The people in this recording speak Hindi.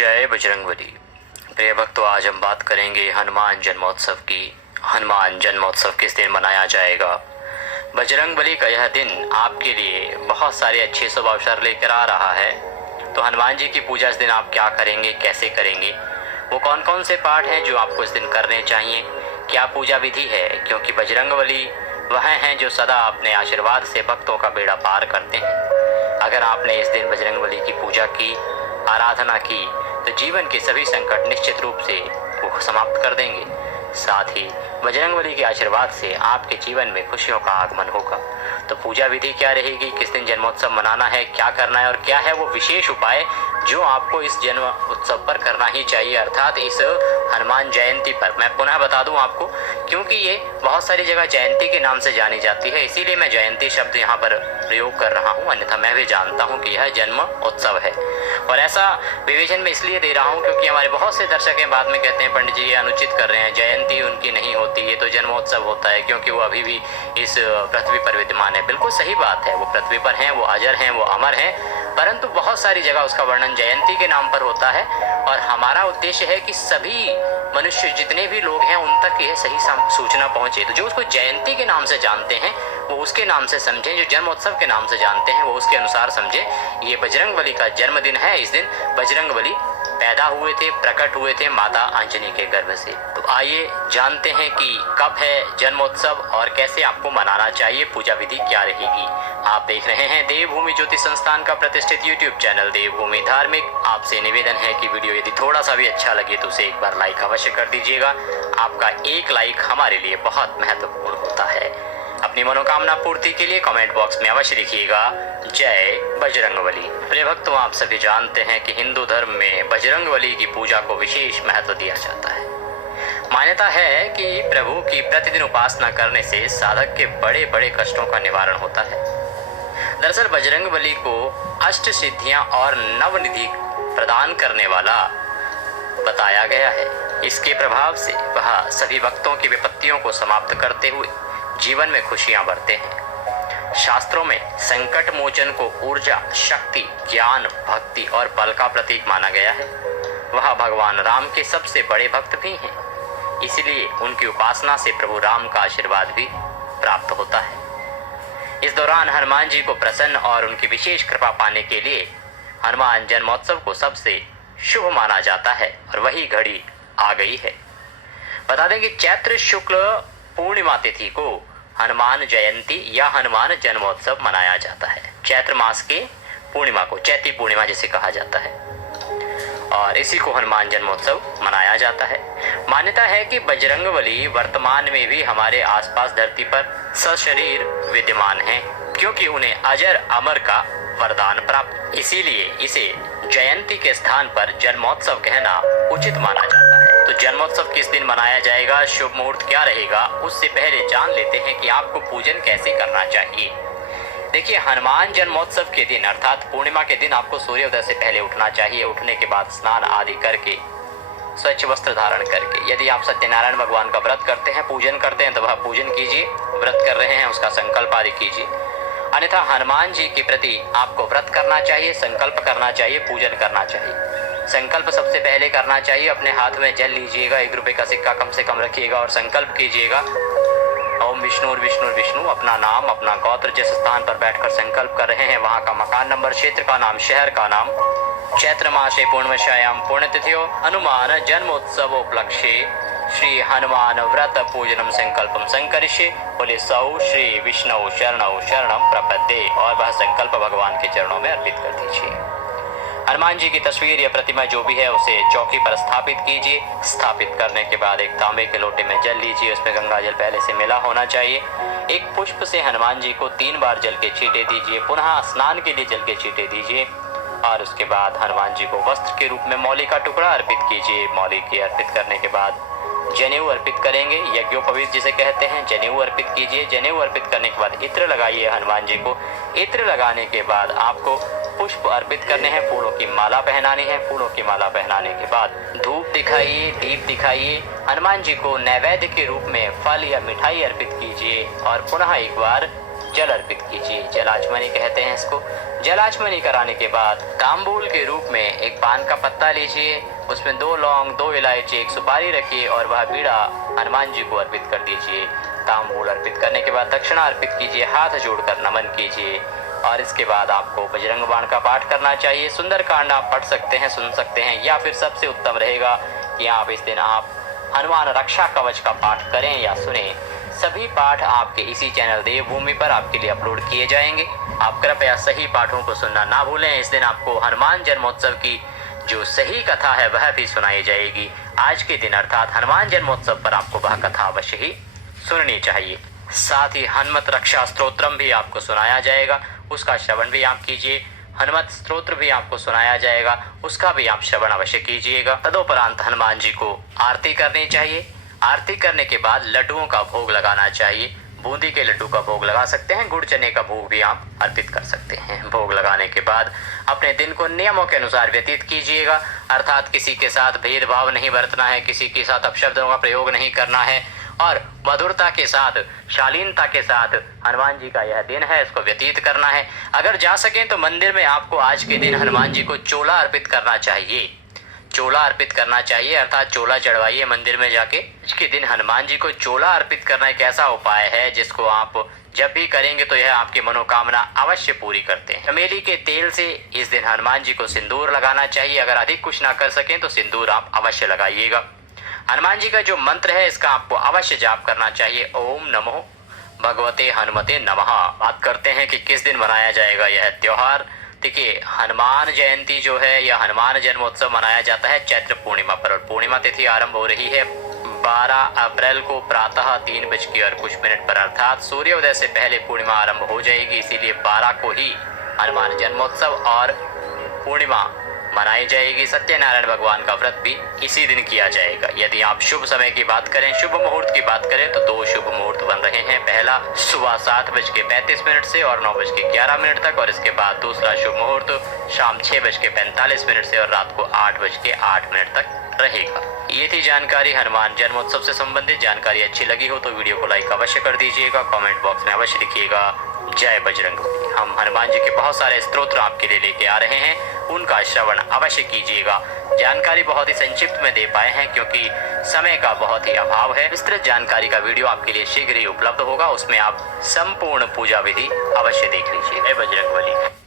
जय बजरंगबली। प्रिय भक्तों, आज हम बात करेंगे हनुमान जन्मोत्सव की। हनुमान जन्मोत्सव किस दिन मनाया जाएगा? बजरंगबली का यह दिन आपके लिए बहुत सारे अच्छे शुभ अवसर लेकर आ रहा है। तो हनुमान जी की पूजा इस दिन आप क्या करेंगे, कैसे करेंगे, वो कौन कौन से पाठ हैं जो आपको इस दिन करने चाहिए, क्या पूजा विधि है? क्योंकि बजरंगबली वह हैं जो सदा अपने आशीर्वाद से भक्तों का बेड़ा पार करते हैं। अगर आपने इस दिन बजरंगबली की पूजा की, आराधना की, तो जीवन के सभी संकट निश्चित रूप से वो समाप्त कर देंगे। साथ ही बजरंगबली के आशीर्वाद से आपके जीवन में खुशियों का आगमन होगा। तो पूजा विधि क्या रहेगी, किस दिन जन्मोत्सव मनाना है, क्या करना है और क्या है वो विशेष उपाय जो आपको इस जन्म उत्सव पर करना ही चाहिए, अर्थात इस हनुमान जयंती पर। मैं पुनः बता दूं आपको, क्योंकि ये बहुत सारी जगह जयंती के नाम से जानी जाती है, इसीलिए मैं जयंती शब्द यहाँ पर प्रयोग कर रहा हूँ। अन्यथा मैं भी जानता हूँ कि यह जन्म उत्सव है, और ऐसा विवेचन में इसलिए दे रहा हूँ क्योंकि हमारे बहुत से दर्शक हैं बाद में कहते हैं पंडित जी ये अनुचित कर रहे हैं, जयंती उनकी नहीं होती, ये तो जन्मोत्सव होता है क्योंकि वो अभी भी इस पृथ्वी पर विद्यमान है। बिल्कुल सही बात है, वो पृथ्वी पर हैं, वो अजर हैं, वो अमर हैं, परंतु बहुत सारी जगह उसका वर्णन जयंती के नाम पर होता है। और हमारा उद्देश्य है कि सभी मनुष्य जितने भी लोग हैं उन तक यह सही सूचना पहुंचे। तो जो उसको जयंती के नाम से जानते हैं वो उसके नाम से समझें, जो जन्मोत्सव के नाम से जानते हैं वो उसके अनुसार समझें। ये बजरंगबली का जन्मदिन है। इस दिन बजरंगबली पैदा हुए थे, प्रकट हुए थे माता अंजनी के गर्भ से। तो आइए जानते हैं कि कब है जन्मोत्सव और कैसे आपको मनाना चाहिए, पूजा विधि क्या रहेगी। आप देख रहे हैं देवभूमि ज्योति संस्थान का प्रतिष्ठित यूट्यूब चैनल देवभूमि धार्मिक। आपसे निवेदन है कि वीडियो यदि थोड़ा सा भी अच्छा लगे तो उसे एक बार लाइक अवश्य कर दीजिएगा। आपका एक लाइक हमारे लिए बहुत महत्वपूर्ण होता है। अपनी मनोकामना पूर्ति के लिए कमेंट बॉक्स में अवश्य लिखिएगा जय बजरंगबली। प्रिय भक्तों, आप सभी जानते हैं कि हिंदू धर्म में बजरंगबली की पूजा को विशेष महत्व दिया जाता है। मान्यता है कि प्रभु की प्रतिदिन उपासना करने से साधक के बड़े बड़े कष्टों का निवारण होता है। दरअसल बजरंगबली को अष्ट सिद्धियां और नवनिधि प्रदान करने वाला बताया गया है। इसके प्रभाव से वह सभी भक्तों की विपत्तियों को समाप्त करते हुए जीवन में खुशियां भरते हैं। शास्त्रों में संकट मोचन को ऊर्जा, शक्ति, ज्ञान, भक्ति और बल का प्रतीक माना गया है। वह भगवान राम के सबसे बड़े भक्त भी हैं, इसलिए उनकी उपासना से प्रभु राम का आशीर्वाद भी प्राप्त होता है। इस दौरान हनुमान जी को प्रसन्न और उनकी विशेष कृपा पाने के लिए हनुमान जन्मोत्सव को सबसे शुभ माना जाता है, और वही घड़ी आ गई है। बता दें कि चैत्र शुक्ल पूर्णिमा तिथि को हनुमान जयंती या हनुमान जन्मोत्सव मनाया जाता है। चैत्र मास के पूर्णिमा को चैती पूर्णिमा जिसे कहा जाता है, और इसी को हनुमान जन्मोत्सव मनाया जाता है। मान्यता है कि बजरंगबली वर्तमान में भी हमारे आसपास धरती पर सशरीर विद्यमान हैं, क्योंकि उन्हें अजर अमर का वरदान प्राप्त, इसीलिए इसे जयंती के स्थान पर जन्मोत्सव कहना उचित माना जाता है। तो जन्मोत्सव किस दिन मनाया जाएगा, शुभ मुहूर्त क्या रहेगा, उससे पहले जान लेते हैं कि आपको पूजन कैसे करना चाहिए। देखिए, हनुमान जन्मोत्सव के दिन अर्थात पूर्णिमा के दिन आपको सूर्योदय से पहले उठना चाहिए। उठने के बाद स्नान आदि करके, स्वच्छ वस्त्र धारण करके, यदि आप सत्यनारायण भगवान का व्रत करते हैं, पूजन करते हैं, तो वह पूजन कीजिए। व्रत कर रहे हैं उसका संकल्प आदि कीजिए। अन्यथा हनुमान जी के प्रति आपको व्रत करना चाहिए, संकल्प करना चाहिए, पूजन करना चाहिए। संकल्प सबसे पहले करना चाहिए, अपने हाथ में जल लीजिएगा, 1 रुपए का सिक्का कम से कम रखिएगा और संकल्प कीजिएगा ओम विष्णु विष्णु विष्णु। अपना नाम, अपना गोत्र, जिस स्थान पर बैठकर संकल्प कर रहे हैं वहां का मकान नंबर, क्षेत्र का नाम, शहर का नाम। चैत्र मासे पूर्णमश्यायाम पुण्यतिथ्यो हनुमान जन्मोत्सवोपलक्ष्ये श्री हनुमान व्रत पूजनम संकल्पम संकरिष्ये। बोले सौ श्री विष्णु शरणौ शरणम प्रपद्ये, और वह संकल्प भगवान के चरणों में अर्पित कर दीजिए। हनुमान जी की तस्वीर या प्रतिमा जो भी है उसे चौकी पर स्थापित कीजिए। स्थापित करने के बाद एक तांबे के लोटे में जल लीजिए, उसमें गंगा जल पहले से मिला होना चाहिए। एक पुष्प से हनुमान जी को 3 बार जल के छींटे दीजिए, पुनः स्नान के लिए जल के छींटे दीजिए, और उसके बाद हनुमान जी को वस्त्र के रूप में मौली का टुकड़ा अर्पित कीजिए। मौली के अर्पित करने के बाद जनेऊ अर्पित करेंगे, यज्ञोपवीत जिसे कहते हैं, जनेऊ अर्पित कीजिए। जनेऊ अर्पित करने के बाद इत्र लगाइए हनुमान जी को। इत्र लगाने के बाद आपको पुष्प अर्पित करने हैं, फूलों की माला पहनानी है। फूलों की माला पहनाने के बाद धूप दिखाइए, दीप दिखाइए। हनुमान जी को नैवेद्य के रूप में फल या मिठाई अर्पित कीजिए, और पुनः एक बार जल अर्पित कीजिए। जलाचमनी कहते हैं इसको। जलाचमनी कराने के बाद तांबूल के रूप में एक पान का पत्ता लीजिए, उसमें 2 लौंग, 2 इलायची, 1 सुपारी रखिए और वह बीड़ा हनुमान जी को अर्पित कर दीजिए। तांबूल अर्पित करने के बाद दक्षिणा अर्पित कीजिए, हाथ जोड़कर नमन कीजिए और इसके बाद आपको बजरंग बाण का पाठ करना चाहिए। सुंदरकांड आप पढ़ सकते हैं, सुन सकते हैं, या फिर सबसे उत्तम रहेगा कि आप इस दिन आप हनुमान रक्षा कवच का पाठ करें या सुने। सभी पाठ आपके इसी चैनल देवभूमि पर आपके लिए अपलोड किए जाएंगे। आप कृपया सही पाठों को सुनना ना भूलें। इस दिन आपको हनुमान जन्मोत्सव की जो सही कथा है वह भी सुनाई जाएगी। आज के दिन अर्थात हनुमान जन्मोत्सव पर आपको वह कथा अवश्य ही सुननी चाहिए। साथ ही हनुमत रक्षा स्तोत्रम भी आपको सुनाया जाएगा, उसका श्रवण भी आप कीजिए। हनुमत स्तोत्र भी आपको सुनाया जाएगा, उसका भी आप श्रवण अवश्य कीजिएगा। तदोपरांत हनुमान जी को आरती करनी चाहिए। आरती करने के बाद लड्डुओं का भोग लगाना चाहिए। बूंदी के लड्डू का भोग लगा सकते हैं, गुड़ चने का भोग भी आप अर्पित कर सकते हैं। भोग लगाने के बाद अपने दिन को नियमों के अनुसार व्यतीत कीजिएगा, अर्थात किसी के साथ भेदभाव नहीं बरतना है, किसी के साथ अपशब्दों का प्रयोग नहीं करना है और मधुरता के साथ, शालीनता के साथ हनुमान जी का यह दिन है, इसको व्यतीत करना है। अगर जा सकें तो मंदिर में आपको आज के दिन हनुमान जी को चोला अर्पित करना चाहिए। चोला अर्पित करना चाहिए, अर्थात चोला चढ़वाइए मंदिर में जाके। आज के दिन हनुमान जी को चोला अर्पित करना एक ऐसा उपाय है जिसको आप जब भी करेंगे तो यह आपकी मनोकामना अवश्य पूरी करते हैं। चमेली के तेल से इस दिन हनुमान जी को सिंदूर लगाना चाहिए। अगर अधिक कुछ ना कर सकें तो सिंदूर आप अवश्य लगाइएगा। हनुमान जी का जो मंत्र है इसका आपको अवश्य जाप करना चाहिए, ओम नमो भगवते हनुमते नमः। बात करते हैं कि किस दिन मनाया जाएगा यह त्योहार। देखिए, हनुमान जयंती जो है या हनुमान जन्मोत्सव मनाया जाता है चैत्र पूर्णिमा पर, और पूर्णिमा तिथि आरंभ हो रही है 12 अप्रैल को प्रातः 3:00 पर, अर्थात सूर्योदय से पहले पूर्णिमा आरंभ हो जाएगी। इसीलिए 12 को ही हनुमान जन्मोत्सव और पूर्णिमा मनाई जाएगी। सत्यनारायण भगवान का व्रत भी इसी दिन किया जाएगा। यदि आप शुभ समय की बात करें, शुभ मुहूर्त की बात करें तो 2 शुभ मुहूर्त बन रहे हैं। पहला सुबह 7:35 से और 9:11 तक, और इसके बाद दूसरा शुभ मुहूर्त शाम 6:45 से और रात को 8:08 तक रहेगा। ये थी जानकारी हनुमान जन्मोत्सव से संबंधित। जानकारी अच्छी लगी हो तो वीडियो को लाइक अवश्य कर दीजिएगा, कमेंट बॉक्स में अवश्य लिखिएगा जय बजरंगबली। हम हनुमान जी के बहुत सारे स्तोत्र आपके लिए लेके आ रहे हैं, उनका श्रवण अवश्य कीजिएगा। जानकारी बहुत ही संक्षिप्त में दे पाए हैं क्योंकि समय का बहुत ही अभाव है। विस्तृत जानकारी का वीडियो आपके लिए शीघ्र ही उपलब्ध होगा, उसमें आप संपूर्ण पूजा विधि अवश्य देख लीजिए। जय बजरंगबली।